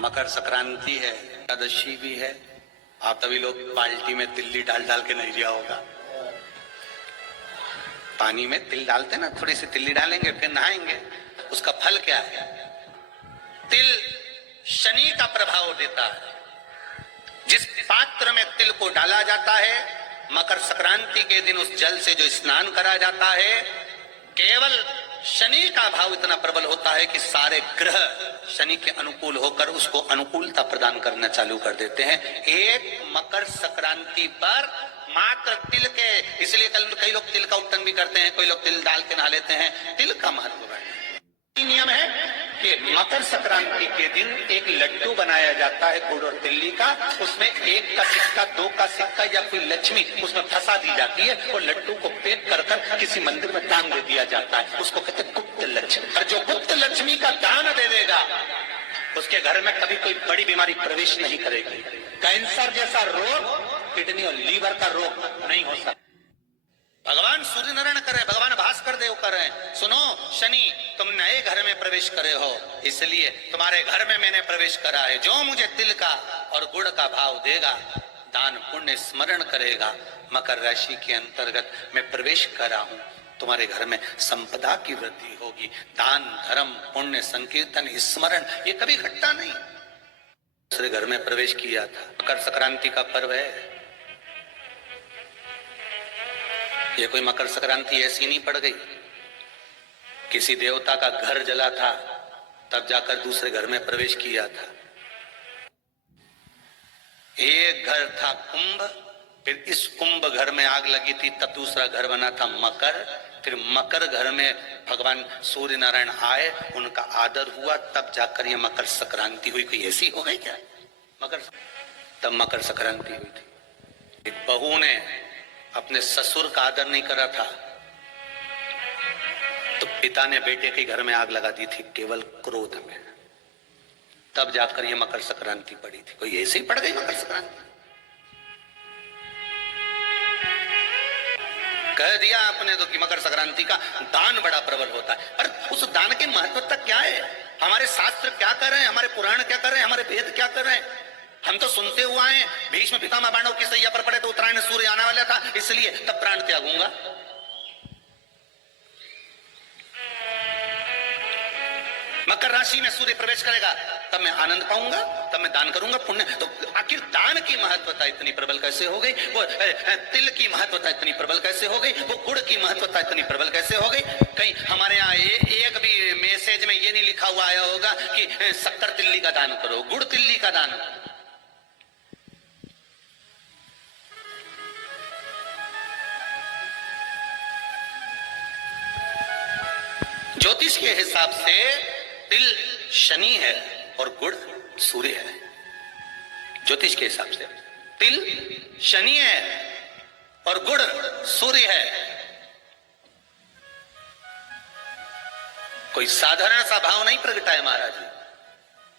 मकर संक्रांति है, एकादशी भी है। आप सभी लोग बाल्टी में तिल्ली डाल डाल के नहीं लिया होगा। पानी में तिल डालते ना, थोड़ी सी तिल्ली डालेंगे फिर नहाएंगे। उसका फल क्या है? तिल शनि का प्रभाव देता है। जिस पात्र में तिल को डाला जाता है, मकर संक्रांति के दिन उस जल से जो स्नान करा जाता है, केवल शनि का भाव इतना प्रबल होता है कि सारे ग्रह शनि के अनुकूल होकर उसको अनुकूलता प्रदान करना चालू कर देते हैं। एक मकर संक्रांति पर मात्र तिल के, इसलिए कई लोग तिल का उपटन भी करते हैं, कोई लोग तिल डाल के नहा लेते हैं। तिल का महत्व है। नियम है कि मकर संक्रांति के दिन एक लड्डू बनाया जाता है गुड़ और तिल्ली का। उसमें 1 का सिक्का, 2 का सिक्का या कोई लक्ष्मी उसमें फंसा दी जाती है और लड्डू को पैक कर किसी मंदिर में दान दे दिया जाता है। उसको कहते हैं गुप्त लक्ष्मी। और जो गुप्त लक्ष्मी का दान दे देगा उसके घर में कभी कोई बड़ी बीमारी प्रवेश नहीं करेगी। कैंसर जैसा रोग, किडनी और लीवर का रोग नहीं हो सकता। भगवान सूर्य नारायण करे, भगवान भास्कर देव करे, सुनो शनि तुम नए घर में प्रवेश करे हो, इसलिए तुम्हारे घर में मैंने प्रवेश करा है। जो मुझे तिल का और गुड़ का भाव देगा, दान पुण्य स्मरण करेगा, मकर राशि के अंतर्गत मैं प्रवेश करा हूं, तुम्हारे घर में संपदा की वृद्धि होगी। दान धर्म पुण्य संकीर्तन स्मरण ये कभी घटता नहीं। दूसरे घर में प्रवेश किया था। मकर संक्रांति का पर्व है। ये कोई मकर संक्रांति ऐसी नहीं पड़ गई। किसी देवता का घर जला था, तब जाकर दूसरे घर में प्रवेश किया था। एक घर था कुंभ, फिर इस कुंभ घर में आग लगी थी, तब दूसरा घर बना था मकर। फिर मकर घर में भगवान सूर्य नारायण आए, उनका आदर हुआ, तब जाकर ये मकर संक्रांति हुई। कोई ऐसी हो गई क्या मकर? तब मकर संक्रांति हुई थी। एक बहू ने अपने ससुर का आदर नहीं करा था, तो पिता ने बेटे के घर में आग लगा दी थी केवल क्रोध में। तब जाकर ये मकर संक्रांति पड़ी थी। कोई ऐसे ही पड़ गई मकर संक्रांति? कह दिया आपने तो कि मकर संक्रांति का दान बड़ा प्रबल होता है, पर उस दान की महत्वता क्या है? हमारे शास्त्र क्या कर रहे हैं, हमारे पुराण क्या कर रहे हैं, हमारे वेद क्या कर रहे हैं? हम तो सुनते हुए आए, भीष्म पितामह पांडव की सैया पर पड़े तो उत्तरायण सूर्य आने वाला था, इसलिए तब प्राण त्यागूंगा। मकर राशि में सूर्य प्रवेश करेगा तब मैं आनंद पाऊंगा, तब मैं दान करूंगा पुण्य। तो आखिर दान की महत्वता इतनी प्रबल कैसे हो गई? वो तिल की महत्वता इतनी प्रबल कैसे हो गई? वो गुड़ की महत्वता इतनी प्रबल कैसे हो गई? कहीं हमारे यहाँ एक भी मैसेज में ये नहीं लिखा हुआ आया होगा कि 70 तिल्ली का दान करो, गुड़ तिल्ली का दान करो। ज्योतिष के हिसाब से तिल शनि है और गुड़ सूर्य है। ज्योतिष के हिसाब से तिल शनि है और गुड़ सूर्य है। कोई साधारण सा भाव नहीं प्रगटा है महाराज।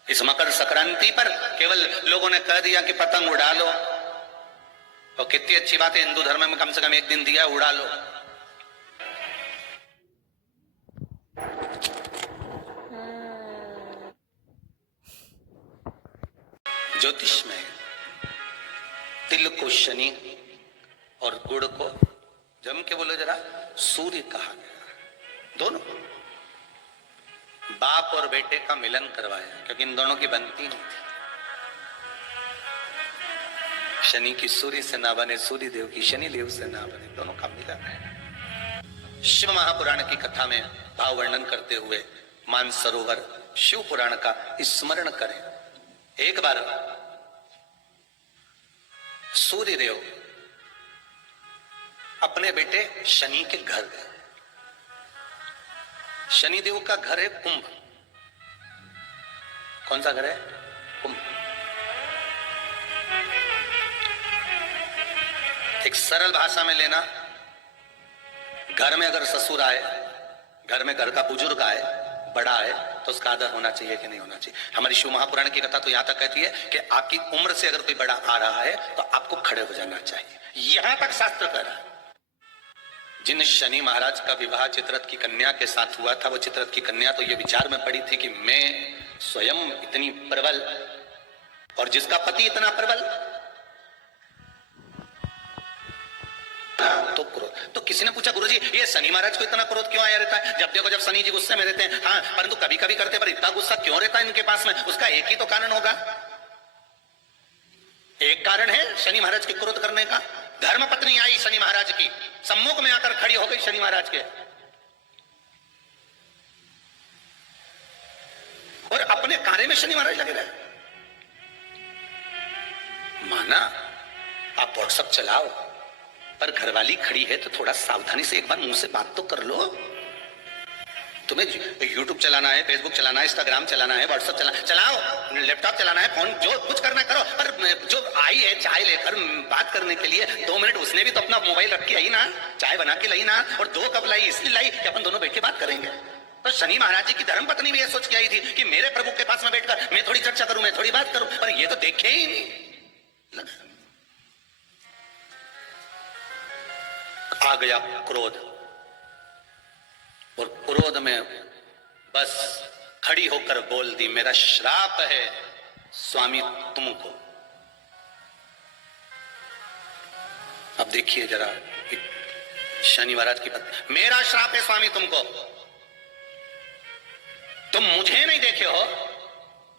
इस मकर संक्रांति पर केवल लोगों ने कह दिया कि पतंग उड़ा लो, और कितनी अच्छी बात है, हिंदू धर्म में कम से कम एक दिन दिया, उड़ा लो। ज्योतिष में तिल को शनि और गुड़ को जम के बोलो जरा सूर्य कहा गया। दोनों बाप और बेटे का मिलन करवाया, क्योंकि इन दोनों की बनती नहीं थी। शनि की सूर्य से ना बने, सूर्य देव की शनि देव से ना बने, दोनों का मिलन है। शिव महापुराण की कथा में भाव वर्णन करते हुए मानसरोवर शिव पुराण का स्मरण करें। एक बार सूर्य देव अपने बेटे शनि के घर गए। शनि देव का घर है कुंभ। कौन सा घर है? कुंभ। एक सरल भाषा में लेना, घर में अगर ससुर आए, घर में घर का बुजुर्ग आए, बड़ा है, तो उसका आदर होना चाहिए कि नहीं होना चाहिए? हमारी शिव महापुराण की कथा तो यहां तक कहती है कि आपकी उम्र से अगर कोई बड़ा आ रहा है तो आपको खड़े हो जाना चाहिए। यहां तक शास्त्र कह रहा है। जिन शनि महाराज का विवाह चित्ररथ की कन्या के साथ हुआ था, वो चित्ररथ की कन्या तो ये विचार में पड़ी थी कि मैं स्वयं इतनी प्रबल और जिसका पति इतना प्रबल, तो क्रोध। तो किसी ने पूछा गुरुजी ये शनि महाराज को इतना क्रोध क्यों आया रहता है? जब देखो जब शनि जी गुस्से में रहते हैं। हाँ, परंतु कभी कभी करते, पर इतना गुस्सा क्यों रहता है इनके पास में? उसका एक ही तो कारण होगा। एक कारण है शनि महाराज के क्रोध करने का। धर्म पत्नी आई शनि महाराज की, सम्मुख में आकर खड़ी हो गई शनि महाराज के, और अपने कार्य में शनि महाराज लगे रहे। माना आप व्हाट्सएप चलाओ, पर घरवाली खड़ी है तो थोड़ा सावधानी से एक बार मुंह से बात तो कर लो। तुम्हें यूट्यूब चलाना है, फेसबुक चलाना है, इंस्टाग्राम चलाना है, व्हाट्सएप चलाओ, लैपटॉप चलाना है, फोन जो कुछ करना करो, पर जो आई है चाय लेकर बात करने के लिए 2 मिनट, उसने भी तो अपना मोबाइल रख के आई ना, चाय बना के लाई ना, और 2 कप लाई इसलिए लाई कि अपन दोनों बैठ के बात करेंगे। तो शनि महाराज जी की धर्मपत्नी भी ये सोच के आई थी कि मेरे प्रभु के पास में बैठकर मैं थोड़ी चर्चा करूं, मैं थोड़ी बात करूं, पर ये तो देखे ही नहीं। आ गया क्रोध, और क्रोध में बस खड़ी होकर बोल दी, मेरा श्राप है स्वामी तुमको। अब देखिए जरा शनि महाराज की बात, मेरा श्राप है स्वामी तुमको, तुम मुझे नहीं देखे हो,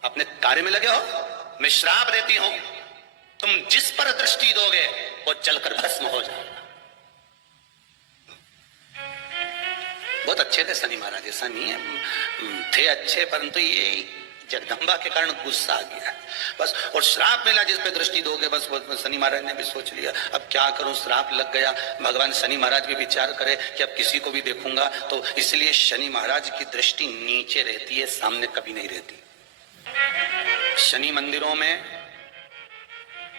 अपने कार्य में लगे हो। मैं श्राप देती हूं, तुम जिस पर दृष्टि दोगे वो जलकर भस्म हो जाएगा। बहुत अच्छे थे शनि महाराज, ऐसा नहीं है, थे अच्छे, परंतु ये जगदम्बा के कारण गुस्सा आ गया बस। और श्राप मिला, जिस पे दृष्टि दोगे बस। शनि महाराज ने भी सोच लिया अब क्या करूं, श्राप लग गया। भगवान शनि महाराज भी विचार करे कि अब किसी को भी देखूंगा तो, इसलिए शनि महाराज की दृष्टि नीचे रहती है, सामने कभी नहीं रहती। शनि मंदिरों में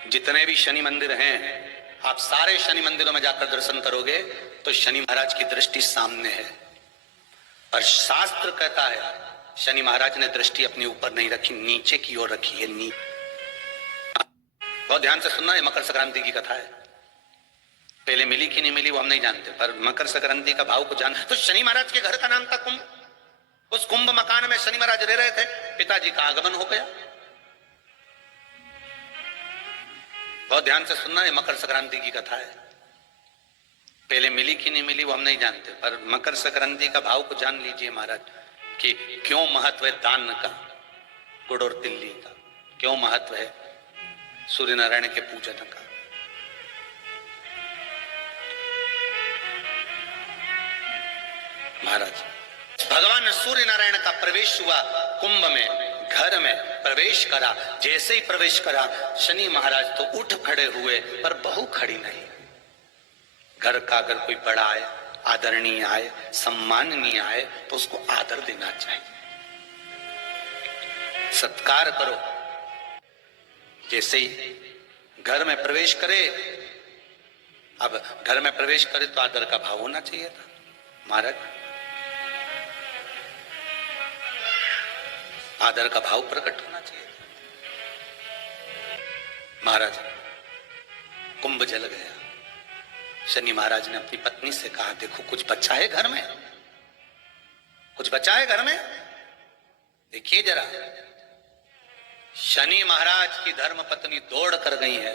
जितने भी शनि मंदिर हैं, आप सारे शनि मंदिरों में जाकर दर्शन करोगे तो शनि महाराज की दृष्टि सामने है। और शास्त्र कहता है शनि महाराज ने दृष्टि अपने ऊपर नहीं रखी, नीचे की ओर रखी है। बहुत ध्यान से सुनना, है मकर संक्रांति की कथा है। पहले मिली कि नहीं मिली वो हम नहीं जानते, पर मकर संक्रांति का भाव को जान। तो शनि महाराज के घर का नाम था कुंभ। उस कुंभ मकान में शनि महाराज रह रहे थे, पिताजी का आगमन हो गया। बहुत ध्यान से सुनना, है मकर संक्रांति की कथा है। पहले मिली कि नहीं मिली वो हम नहीं जानते, पर मकर संक्रांति का भाव को जान लीजिए महाराज कि क्यों महत्व है दान का, गुड़ और तिल्ली का, क्यों महत्व है सूर्य नारायण के पूजन का। महाराज भगवान सूर्य नारायण का प्रवेश हुआ कुंभ में, घर में प्रवेश करा। जैसे ही प्रवेश करा शनि महाराज तो उठ खड़े हुए, पर बहू खड़ी नहीं। घर का अगर कोई बड़ा आए, आदरणीय आए, सम्माननीय आए तो उसको आदर देना चाहिए, सत्कार करो। जैसे ही घर में प्रवेश करे, अब घर में प्रवेश करे तो आदर का भाव होना चाहिए था। महाराज आदर का भाव प्रकट होना चाहिए। महाराज कुंभ जल गया। शनि महाराज ने अपनी पत्नी से कहा देखो कुछ बच्चा है घर में, कुछ बच्चा है घर में, देखिए जरा। शनि महाराज की धर्म पत्नी दौड़ कर गई है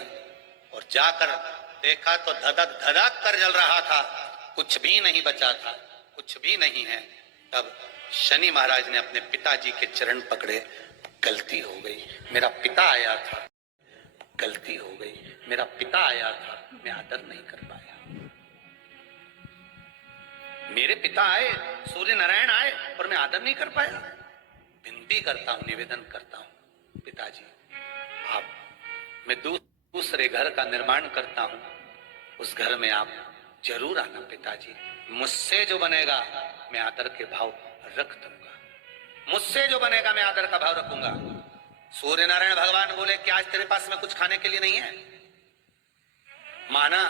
और जाकर देखा तो धधक धधक कर जल रहा था, कुछ भी नहीं बचा था, कुछ भी नहीं है। तब शनि महाराज ने अपने पिताजी के चरण पकड़े, गलती हो गई, मेरा पिता आया था, गलती हो गई, मेरा पिता आया था, मैं आदर नहीं कर पाया। मेरे पिता आए, सूर्य नारायण आए, और मैं आदर नहीं कर पाया। विनती करता हूं, निवेदन करता हूं, पिताजी आप, मैं दूसरे घर का निर्माण करता हूं, उस घर में आप जरूर आना पिताजी। मुझसे जो बनेगा मैं आदर के भाव रख दूंगा, मुझसे जो बनेगा मैं आदर का भाव रखूंगा। सूर्य नारायण भगवान बोले कि आज तेरे पास में कुछ खाने के लिए नहीं है? माना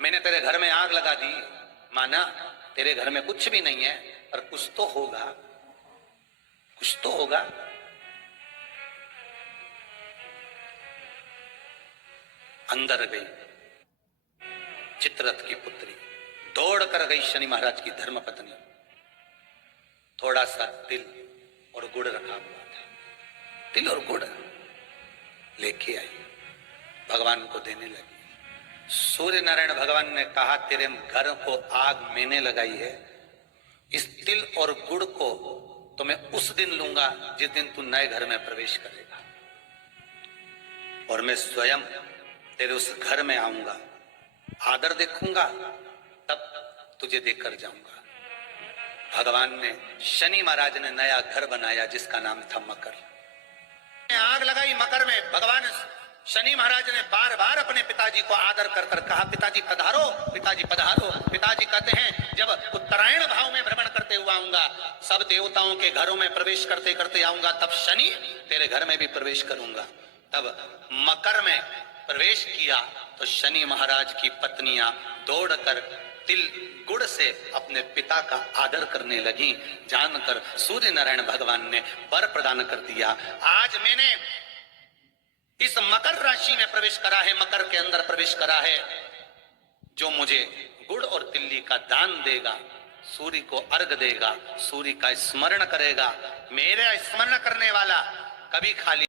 मैंने तेरे घर में आग लगा दी, माना तेरे घर में कुछ भी नहीं है, पर कुछ तो होगा, कुछ तो होगा। अंदर गई चित्ररथ की पुत्री, दौड़ कर गई शनि महाराज की धर्मपत्नी। थोड़ा सा तिल और गुड़ रखा हुआ था, तिल और गुड़ लेके आई, भगवान को देने लगी। सूर्य नारायण भगवान ने कहा, तेरे घर को आग मैंने लगाई है, इस तिल और गुड़ को तो मैं उस दिन लूंगा जिस दिन तू नए घर में प्रवेश करेगा, और मैं स्वयं तेरे उस घर में आऊंगा, आदर देखूंगा, तब तुझे देकर जाऊंगा। भगवान ने, शनि महाराज ने नया घर बनाया जिसका नाम था मकर। आग लगाई मकर में। भगवान शनि महाराज ने बार बार अपने पिताजी को आदर कर कर कहा, पिताजी पधारो, पिताजी पधारो। पिताजी कहते हैं, जब उत्तरायण भाव में भ्रमण करते हुआ आऊंगा, सब देवताओं के घरों में प्रवेश करते करते आऊंगा, तब शनि तेरे घर में भी प्रवेश करूंगा। तब मकर में प्रवेश किया तो शनि महाराज की पत्नियां दौड़कर तिल गुड़ से अपने पिता का आदर करने लगी। जानकर सूर्य नारायण भगवान ने वर प्रदान कर दिया, आज मैंने इस मकर राशि में प्रवेश करा है, मकर के अंदर प्रवेश करा है, जो मुझे गुड़ और तिल्ली का दान देगा, सूर्य को अर्घ देगा, सूर्य का स्मरण करेगा, मेरा स्मरण करने वाला कभी खाली